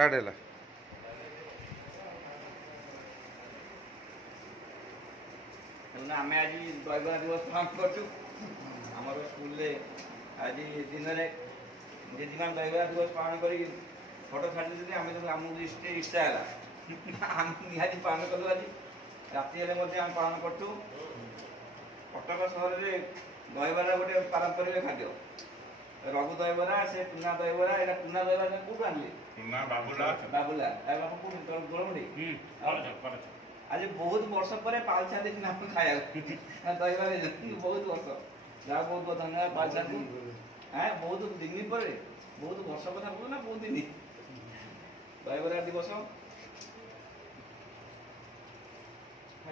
start है आम आज दहीबरा दिवस पालन कर स्कूल आज दिन में जेजी मैम दहीबरा दिवस पालन कर फोटो छाड़ी आम आमको इच्छा है आम निहाती पालन कलु आज राति आम पालन करूँ कटक सहर में दहीबरा गोटे पारंपरिक खाद्य रघु दहीबरा से टूना दहीबरा यहाँ टूना दहीबरा कौट आनले बाबुला बाबू गोलमुंडी आज बहुत वर्ष पर पालछा देखिए आप खाया दहीबरा बहुत वर्ष जहाँ बहुत बहुत धन्यवाद पालछा को हाँ बहुत दिन पर बहुत वर्ष कथा बोल ना बहुत दिन दहीबरा दिवस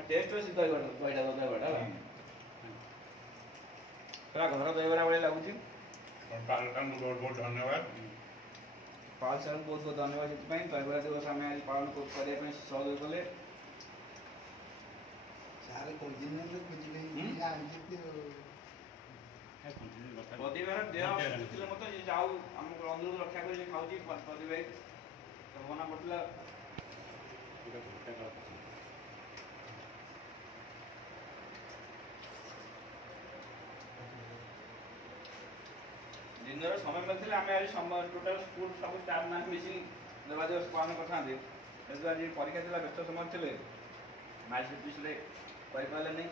टेस्ट अच्छी दहीबरा दहीबरा पूरा घर दहीबरा भाई लगुच बहुत धन्यवाद पाल सर बहुत बहुत धन्यवाद ये दहीबरा दिवस आम आज पालन करने सहयोग कले प्रदीप देह मत जाऊ आम अनुरोध रक्षा कर खाऊँ प्रदीप भाई मना पड़ा दिन समय मिलते आम आज टोटाल स्कूल सब स्टाफ ना मिसिक देवा दिवस पालन करते आज परीक्षा थी व्यस्त समय थे मैथ प्रीक्टिस नहीं